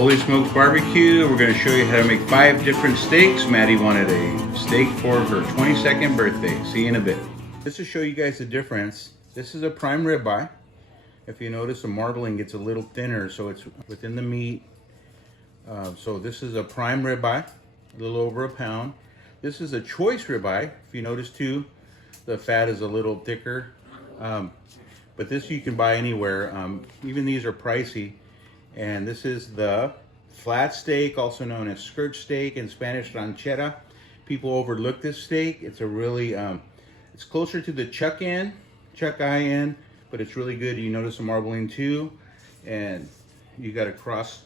Holy Smokes Barbecue. We're going to show you how to make 5 different steaks. Maddie wanted a steak for her 22nd birthday. See you in a bit. Just to show you guys the difference, this is a prime ribeye. If you notice, the marbling gets a little thinner, so it's within the meat. So this is a prime ribeye, a little over a pound. This is a choice ribeye. If you notice too, the fat is a little thicker. But this you can buy anywhere. Even these are pricey. And this is the flat steak, also known as skirt steak, in Spanish ranchera. People overlook this steak. It's a really, it's closer to the chuck eye end, but it's really good. You notice the marbling too, and you got to cross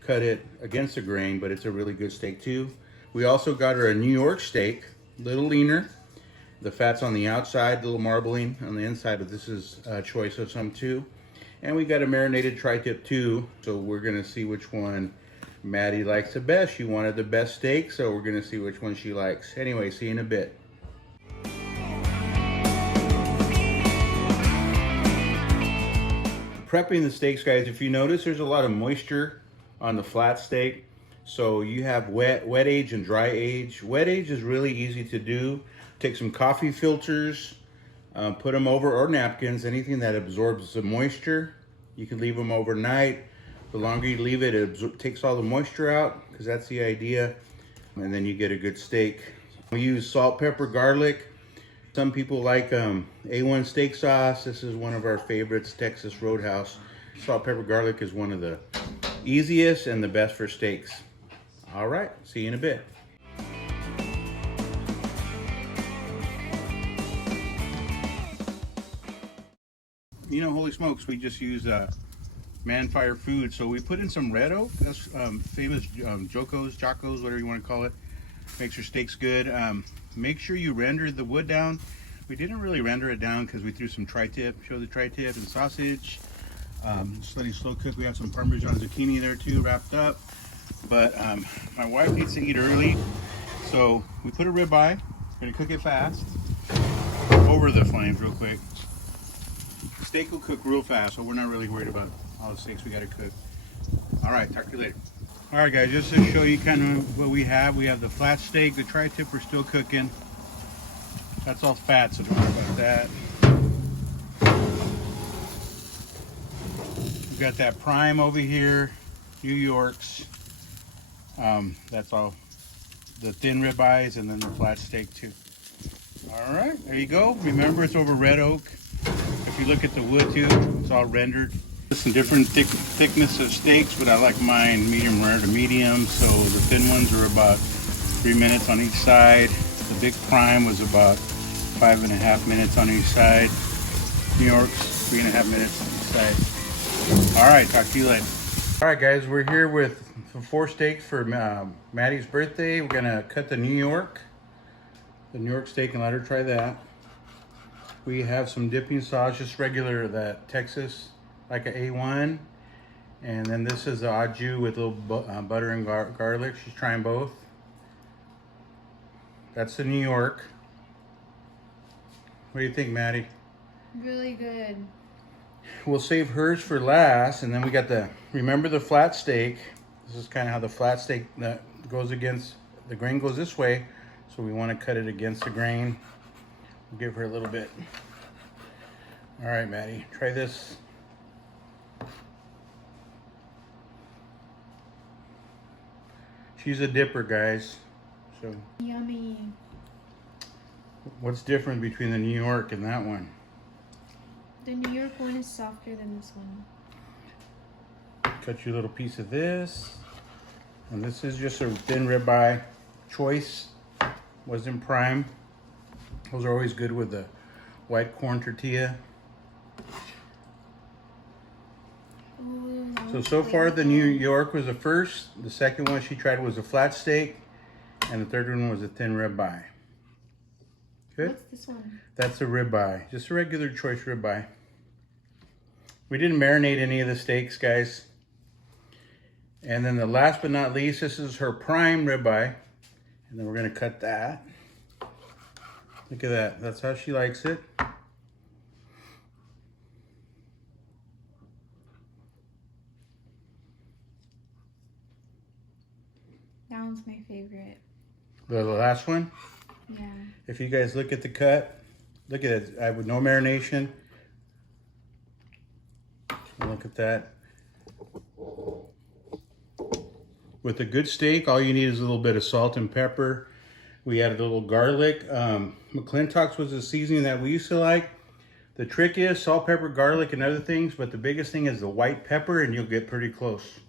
cut it against the grain, but it's a really good steak too. We also got her a New York steak, a little leaner. The fat's on the outside, a little marbling on the inside, but this is a choice of some too. And we got a marinated tri-tip too, so we're gonna see which one Maddie likes the best. She wanted the best steak, so we're gonna see which one she likes. Anyway, see you in a bit. Prepping the steaks, guys, if you notice, there's a lot of moisture on the flat steak. So you have wet age and dry age. Wet age is really easy to do. Take some coffee filters, put them over, or napkins, anything that absorbs the moisture. You can leave them overnight. The longer you leave it, it takes all the moisture out, because that's the idea. And then you get a good steak. We use salt, pepper, garlic. Some people like A1 steak sauce. This is one of our favorites, Texas Roadhouse. Salt, pepper, garlic is one of the easiest and the best for steaks. All right, see you in a bit. You know, holy smokes, we just use Man-Fire food. So we put in some red oak. That's famous Jocos, whatever you want to call it. Makes your steaks good. Make sure you render the wood down. We didn't really render it down because we threw some tri-tip. Show the tri-tip and sausage. Just letting slow cook. We have some Parmesan zucchini there too, wrapped up. But my wife needs to eat early, so we put a ribeye. We're gonna cook it fast. Over the flames real quick. Steak will cook real fast, so we're not really worried about all the steaks we gotta cook. All right, talk to you later. All right, guys, just to show you kind of what we have the flat steak, the tri-tip we're still cooking. That's all fat, so don't worry about that. We've got that prime over here, New York's. That's all the thin ribeyes, and then the flat steak too. All right, there you go. Remember, it's over red oak. If you look at the wood too, it's all rendered. There's some different thickness of steaks, but I like mine medium rare to medium. So the thin ones are about 3 minutes on each side. The big prime was about 5.5 minutes on each side. New York's 3.5 minutes on each side. All right, talk to you later. All right, guys, we're here with some 4 steaks for Maddie's birthday. We're gonna cut the New York steak, and let her try that. We have some dipping sauce, just regular, that Texas, like an A1. And then this is the au jus with a little butter and garlic. She's trying both. That's the New York. What do you think, Maddie? Really good. We'll save hers for last, and then we got remember the flat steak. This is kind of how the flat steak that goes against, the grain goes this way, so we want to cut it against the grain. We'll give her a little bit. All right, Maddie, try this. She's a dipper, guys. So yummy. What's different between the New York and that one? The New York one is softer than this one. Cut you a little piece of this. And this is just a thin ribeye choice. Wasn't prime. Those are always good with the white corn tortilla. Ooh, So far the New York was the first. The second one she tried was a flat steak. And the third one was a thin ribeye. Good? What's this one? That's a ribeye. Just a regular choice ribeye. We didn't marinate any of the steaks, guys. And then the last but not least, this is her prime ribeye. And then we're gonna cut that. Look at that, that's how she likes it. The last one. Yeah. If you guys look at the cut, look at it. I with no marination. Look at that. With a good steak, all you need is a little bit of salt and pepper. We added a little garlic. McClintock's was a seasoning that we used to like. The trick is salt, pepper, garlic, and other things, but the biggest thing is the white pepper, and you'll get pretty close.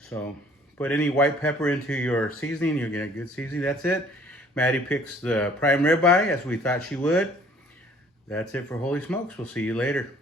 So put any white pepper into your seasoning, you'll get a good seasoning. That's it. Maddie picks the prime ribeye as we thought she would. That's it for Holy Smokes. We'll see you later.